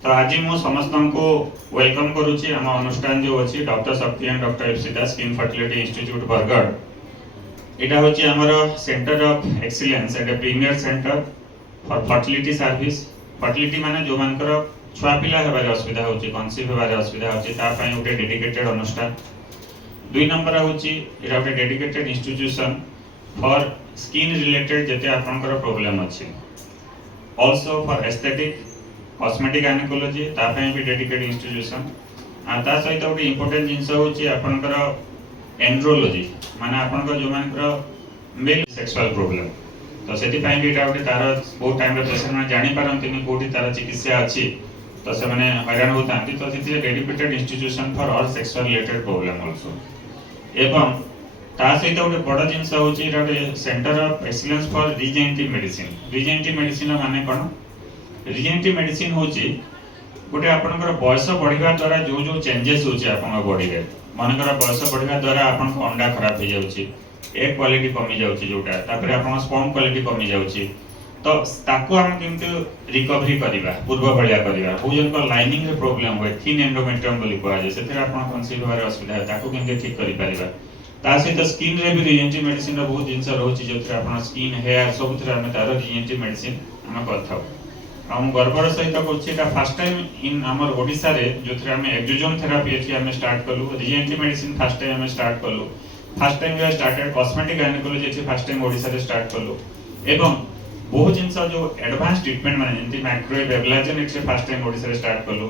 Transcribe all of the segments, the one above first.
तो आज मु समस्त को वेलकम करुच्ची आम अनुष्ठान जो अच्छी doctor Shakti and doctor Ipsita skin fertility institute Bargarh. यहाँ हूँ आमर centre of excellence at a premier centre for fertility service. Fertility माने जो मानकर छुआ पिला हेबारे असुविधा होची, कन्सीव हेबारे असुविधा होची, ता पई गोटे डेडिकेटेड अनुष्ठान। दुई नंबर होची एटा गोटे dedicated institution for skin related जते आपनकर प्रॉब्लम अछि, also for aesthetic cosmetic gynaecology ता पई भी डेडिकेटेड इंस्टीट्यूशन। आ ता सहित गोटे इंपोर्टेंट जिंस होची आपनकर एंड्रोलॉजी माने आपनकर जो मानकर मेल सेक्सुअल प्रॉब्लम। तो सेति पई भी एटा गोटे तार बहुत टाइम रे पेशेंट माने जानि पारंतिनी कोठी तार चिकित्सा अछि, तो से माने हैरान होतांती। तो सेति dedicated institution for all sexual related problem also. एवं ता सहित गोटे बड़ जिंस होची एटा गोटे centre of excellence for regenerative medicine. Regenerative medicine माने कोन? रिजेनेटिव मेडिसिन होची गोटे आपनकर बयस बढ़िबा द्वारा जो जो चेंजेस होची आपन बॉडी रे, मानकर बयस बढ़िबा द्वारा आपन अंडा खराब हो जाउची, एग क्वालिटी कमी जाउची, जोटा तापर आपन स्पर्म क्वालिटी कमी जाउची। तो ताको हम किंतु रिकवरी करिबा, पूर्व भलिया करिबा। भोजन को लाइनिंग रे प्रॉब्लम होय, थिन एंडोमेट्रियम बोली कोआ जे, सेतिर आपन कन्सीव होबार असुविधा है, ताको किंतु ठीक करि परिबा। ता सहित स्किन रे भी रिजेनेटिव मेडिसिन रो बहुत जिंस रहउची, जोतिर आपन स्किन हेयर सब थरा हम तार रिजेनेटिव मेडिसिन हम करथाउ। हम गर्वर सहित करछि फर्स्ट टाइम इन हमर ओडिसा रे जोथरे हम एक्सोजोन थेरापी अछि हम स्टार्ट कलु। रिजेनेटिव मेडिसिन फर्स्ट टाइम हम स्टार्ट कलु। फर्स्ट टाइम वे स्टार्टेड कॉस्मेटिक गायनेकोलॉजी अछि फर्स्ट टाइम ओडिसा रे स्टार्ट कलु। एवं बहुत जिंस जो एडवांस ट्रीटमेंट माने जेंति माइक्रोवेव एब्लाजन अछि फर्स्ट टाइम ओडिसा रे स्टार्ट कलु।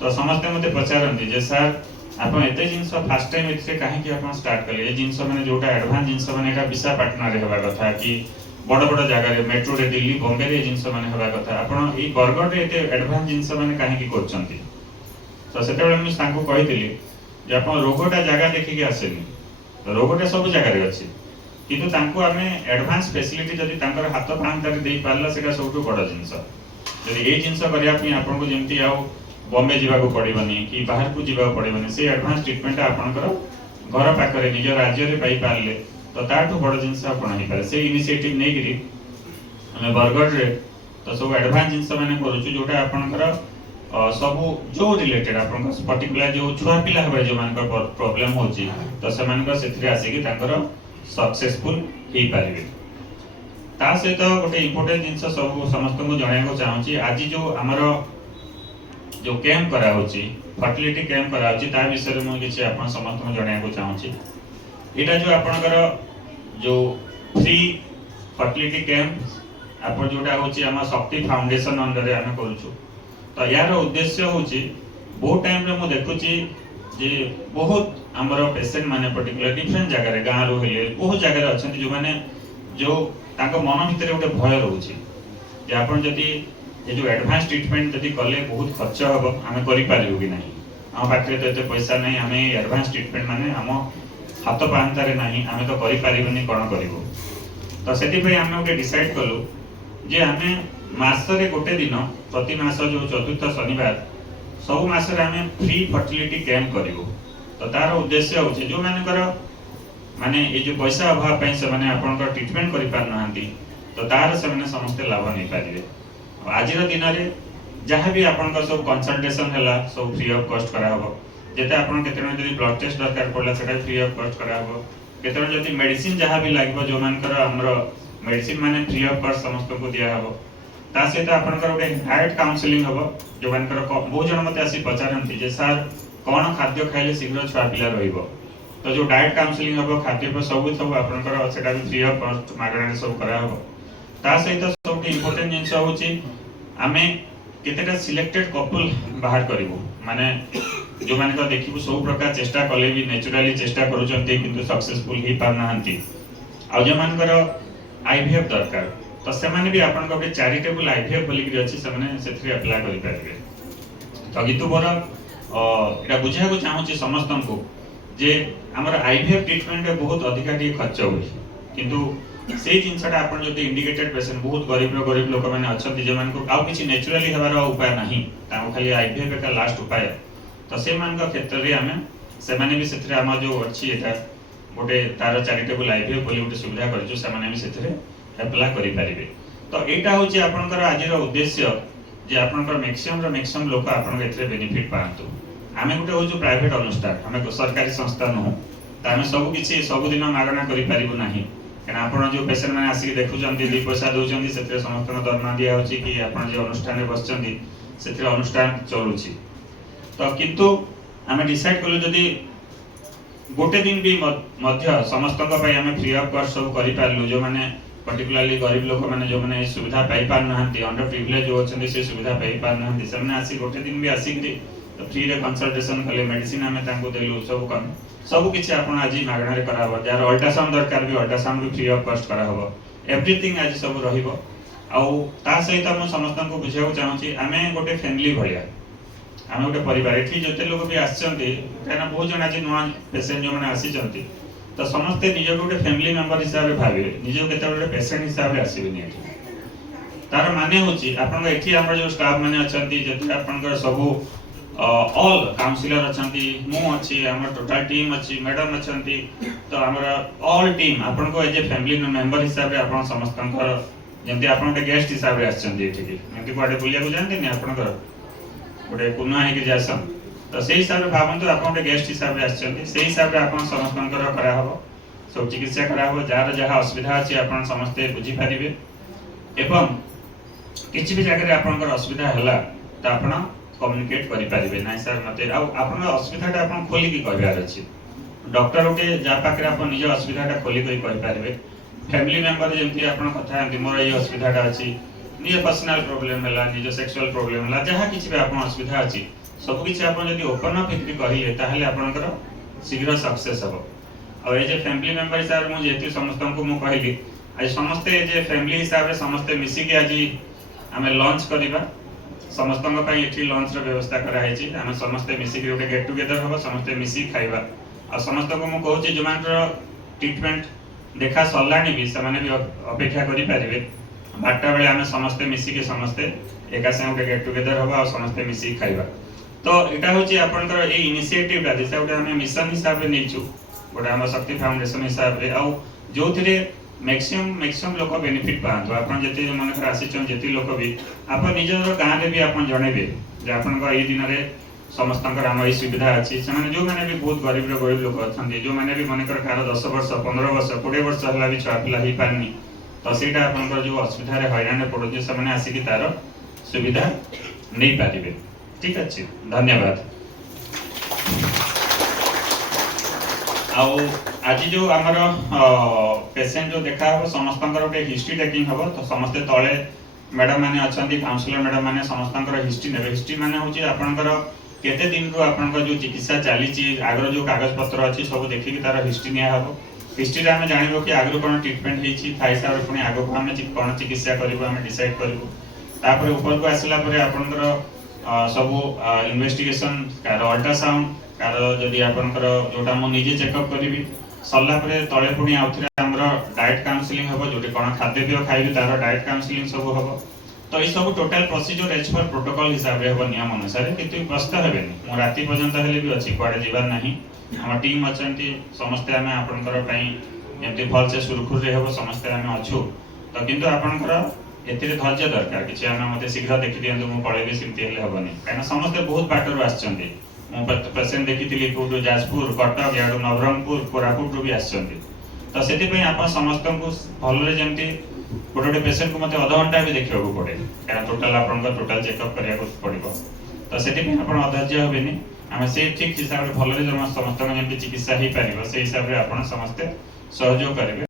तो समस्त मते पचारंती जे सर आपण एते जिंस फर्स्ट टाइम एते काहे कि आपण स्टार्ट कले ए जिंस माने जोटा एडवांस जिंस माने एटा विशाखापट्टनम रे हेबा कथा कि बड़ बड़ जगह रे मेट्रो रे दिल्ली बॉम्बे रे जिंस माने हेबा कथा, आपण ए बरगढ़ रे एते एडवांस जिंस माने काहे कि करचंती। तो सेते बेले मु सांको कहितली जे आपण रोगोटा जगह देखि के आसेनी, तो रोगोटा सब जगह रे अछि, किंतु तांको हमें एडवांस फैसिलिटी जदी तांकर हाथ पांता रे देई पारला सेटा सबटु बड़ जिंस। जदी ए जिंस करिया पई आपण को जेमति आउ बॉम्बे जीवा को पड़िबनी कि बाहर को जीवा पड़िबनी, से एडवांस ट्रीटमेंट आपनकर घर पाखरे निज राज्य रे पाई पारले तो ताठू बड़ जिंस आपण ही पारे। से इनिशिएटिव नै गिरी हमें बरगढ़ रे तो सब एडवांस जिंस माने करूछु, जोटा आपनकर सब जो रिलेटेड आपन पर्टिकुलर जो छुआ पिला हेबा जो मानकर प्रॉब्लम होची, तो से मानकर सेथरे आसी कि तांकर सक्सेसफुल हे पारिबे। ता सहित गोटे इंपोर्टेंट जिंस सब समस्त को जणाय को चाहूची। आज जो हमर जो कैंप करा होची, फर्टिलिटी कैंप करा होची, ता विषय रे मु किछि आपन समस्त को जणाय को चाहूची। एटा जो आपनकर जो फ्री फर्टिलिटी कैंप आप जोटा होची हम शक्ति फाउंडेशन अंडर रे हम करूछु। तो यार उद्देश्य होची बहुत टाइम रे मु देखुची जे बहुत हमर पेशेंट माने पर्टिकुलर डिफरेंट जगह रे गां रो हेले बहुत जगह रे अछन जो माने जो ताको मन भितर गोटे भय रहउची जे आपन जदी ये जो एडवांस ट्रीटमेंट जदी कले बहुत खर्च हबो, हम करि पारिबो कि नाही, हम पाखरे तो एते पैसा नाही, हम एडवांस ट्रीटमेंट माने हम हाथ पांतारे नाही, आमे तो करि पारिबनी कोन करिवो। तो सेति पे हम ओके डिसाइड कलु जे हमें मास रे गोटे दिन प्रति मास जो चतुर्थ शनिवार सब मास रे हमें फ्री फर्टिलिटी कैंप करिवो। तो तार उद्देश्य होचे जो माने माने ए जो पैसा अभाव पई से माने आपन ट्रीटमेंट करि पार नहांती, तो तार से माने समस्त लाभ नै पारिबे। आज रो दिन रे जहां भी आपन सब कंसल्टेशन हैला सब फ्री ऑफ कॉस्ट करा हबो। जेते आपन केतन जदी ब्लड टेस्ट दरकार पड़ला सेटा फ्री ऑफ कॉस्ट करा हबो। केतन जदी मेडिसिन जहां भी लागबो जो मानकर हमरो मेडिसिन माने फ्री ऑफ कॉस्ट समस्त को दिया हबो। ता सहित आपनकर ओटे डाइट काउंसलिंग हबो, जो मानकर बहुत जन मते आसी पचारंती जे सर कोन खाद्य खाइले शीघ्र छुआ पिला रहिबो। तो जो डाइट काउंसलिंग हबो खाद्य पर सब आपनकर सेटा भी फ्री ऑफ कॉस्ट मागणारे सब करा हबो। ता सहित सब इंपोर्टेंट जिंस होची हमें केतेटा सिलेक्टेड कपल बाहर करिवो, माने जो माने को देखिबो सब प्रकार चेष्टा कले भी नेचुरली चेष्टा करूचंती किंतु सक्सेसफुल ही पार नाहंती। आ जे मानकर आईवीएफ दरकार तो से माने भी आपन को चैरिटेबल आईवीएफ बोली कि अछि, से माने सेथरे अप्लाई करि पारिबे। तो कितु बर एटा बुझा को चाहूची समस्तन को जे हमर आईवीएफ ट्रीटमेंट रे बहुत अधिका टी खर्च होई, किंतु से जिनसटा आपन जति इंडिकेटेड पेशेंट बहुत गरीब लोक माने अछंती जे मान को आउ किछि नेचुरली हेबार उपाय नाही, ता खाली आईवीएफ का लास्ट उपाय। तो से मान का क्षेत्र रे हमें से माने भी सेथरे हम जो अछि एटा गोटे तार चैरिटेबल आईवीएफ बोली गोटे सुविधा करजो, से माने भी सेथरे अप्लाई करि पारिबे। तो एटा होची आपनकर आज रो उद्देश्य जे आपनकर मैक्सिमम लोक आपन एथरे बेनिफिट पांतु। आमे गुटे होजु प्राइवेट अनुष्ठान, आमे सरकारी संस्था नु, त आमे सब किछि सब दिन मागणा करि परिबु नाही। कारण आपण जो पेशेंट माने आसी देखुचंती 2 पैसा दउचंती सेते समस्त दरमा दिया होची कि आपण जे अनुष्ठान रे बसचंती सेते अनुष्ठान चलुची। तो किंतु आमे डिसाइड कलु जदी गोटे दिन भी मध्य समस्त पई आमे फ्री ऑफ कॉस्ट सब करि पारलु, जो माने पर्टिकुलरली गरीब लोक माने जो माने सुविधा पाई पार नहंती, अंडर प्रिविलेज जो अछंती से सुविधा पाई पार नहंती, सबने आसी गोटे दिन भी आसी कि तो फ्री रे कंसल्टेशन कले, मेडिसिन आमे तांको देलु, सब किछि आपण आज मागणा रे करा हो। जार अल्ट्रासाउंड दरकार भी अल्ट्रासाउंड भी फ्री ऑफ कॉस्ट करा हो। एवरीथिंग आज सब रहिबो। आउ ता सहित हम समस्त को बुझाउ चाहूची, आमे गोटे फैमिली भलिया, आमे गोटे परिवार। एठी जते लोक भी आछंती, काना बहुत जण आज नवा पेशेंट जो माने आसी चंती, तो समस्त निज गोटे फैमिली मेंबर हिसाब रे भाबे, निज केते गोटे पेशेंट हिसाब रे आसीबेनी। एठी तार माने होची आपण एठी हमर जो स्टाफ माने अछंती, जते आपनकर सबु ऑल काउंसिलर अछंती, मु अछि, हमर टोटल टीम अछि, मैडम अछंती, तो हमर ऑल टीम आपन को एज ए फैमिली मेंबर हिसाब रे आपण समस्तंकर जेंति आपण के गेस्ट हिसाब रे आछंती। एठी जेंति कोडे बुलिया को जानते नि आपनकर गोटे पुना है कि जासन, तो सेही हिसाब रे भाबंतु आपण के गेस्ट हिसाब रे आछंती, सेही हिसाब रे आपण समस्तंकर करा हबो, सब चिकित्सा करा हबो। जार जहा असुविधा अछि आपण समस्ते बुझी पारिबे, एवं किछि भी जगह रे आपनकर असुविधा हला त आपण कम्युनिकेट करि पारिबे नै सर मते आपन असुविधाटा आपन खोली की कहबार अछि। डॉक्टर ओके जा पाकरे आपन निज असुविधाटा खोली कहि कहि पारिबे। फैमिली मेंबर जेंति आपन कथा एंति मोर ए असुविधाटा अछि, निज पर्सनल प्रॉब्लम हला, निज सेक्सुअल प्रॉब्लम हला, जहा किछि भी आपन असुविधा अछि सब किछि आपन जदि ओपन अप इति करिले ताहले आपनकर शीघ्र सक्सेस हबो। और ए जे फैमिली मेंबर हिसाब रे मु जेति समस्त को मु कहली, आज समस्त ए जे फैमिली हिसाब रे समस्त मिसी के आज हमें लॉन्च करिबा। समस्त एठी लंच रो व्यवस्था करा हेची, हम समस्त मिसी के गोटे गेट टुगेदर हबो, समस्त मिसी खाइबा। आ समस्त को मु कहूची जो मान रो ट्रीटमेंट देखा सल्लानी भी से माने भी अपेक्षा करि पारिबे। 12टा बेले हम समस्त मिसी के समस्त एका संग गोटे गेट टुगेदर हबो आ समस्त मिसी खाइबा। तो एटा होची आपनकर ए इनिशिएटिव ता जेसा गोटे हम मिशन हिसाब रे नेचू, गोटे हम शक्ति फाउंडेशन हिसाब रे, आ जोथिरे मैक्सिमम लोक बेनिफिट पांतो। आपन जति मन कर आसी छन जति लोक भी आपन निजर गां रे भी आपन जणेबे जे आपन को एई दिन रे समस्तंकर हम एई सुविधा अछि। समान जो माने भी बहुत गरीब लोक अछंती, जो माने भी मन कर कार 10 वर्ष 15 वर्ष 20 वर्ष हला भी छुआ पिला ही पानी, तो सेटा आपन को जो असुविधा रे हैरान पड़ो जे समान आसी कि तार सुविधा नै पारिबे। ठीक अछि, धन्यवाद। आउ आज जो आमर पेशेंट जो देखा हो समस्तंकर गोटे हिस्ट्री टेकिंग हबो, तो समस्त तळे मैडम माने अछंती, काउंसलर मैडम माने समस्तंकर हिस्ट्री नेबे। हिस्ट्री माने होची आपनकर केते दिन रो आपनकर जो चिकित्सा चाली ची, आगर जो कागज पत्र अछि सब देखि कि तार हिस्ट्री निया हबो। हिस्ट्री रे हम जानिबो कि आगर कोन ट्रीटमेंट हेची थाई सार पुनी आगो को हम कोन चिकित्सा करबो हम डिसाइड करबो। तापर ऊपर को आसिला परे आपनकर सब इन्वेस्टिगेशन कार अल्ट्रासाउंड कार जदि आपनकर जोटा मु निजे चेकअप करिवि सल्ला परे तळे पुनी आउथरे हमरो डाइट काउंसलिंग हबो, जोटे कोन खाद्य पेय खाइबि तार डाइट काउंसलिंग सब हबो। तो ई सब total procedure as per protocol हिसाब रे हबो, नियम अनुसार। किंतु व्यस्त हेबेनी, मो राति पर्यंत हेले भी अछि, कोडे जीवार नाही। हम टीम अछंती, समस्त आमे आपनकर पई एमति फल से सुरखुर रे हबो, समस्त आमे अछु। तो किंतु आपनकर एतिरे धैर्य दरकार, किछि आमे मते शीघ्र देखि दियंतु, मो पळेबे सिमति हेले हबोनी। काना समस्त बहुत बाटर आछंती, मो पेशेंट देखिथिली कोडो जाजपुर, कटक, याडो नवरंगपुर, कोरापुट रो भी आछंती। तो सेति पई आपन समस्त को भल रे जेमति गोटे पेशेंट को मते आधा घंटा भी देखियो पड़े, कारण टोटल आपन टोटल चेकअप करिया को पड़िबो। तो सेति पई आपन अधैर्य होबेनी, हम से ठीक हिसाब रे भल रे समस्त जेमति चिकित्सा ही पारिबो, से हिसाब रे आपन समस्त सहयोग करिवे।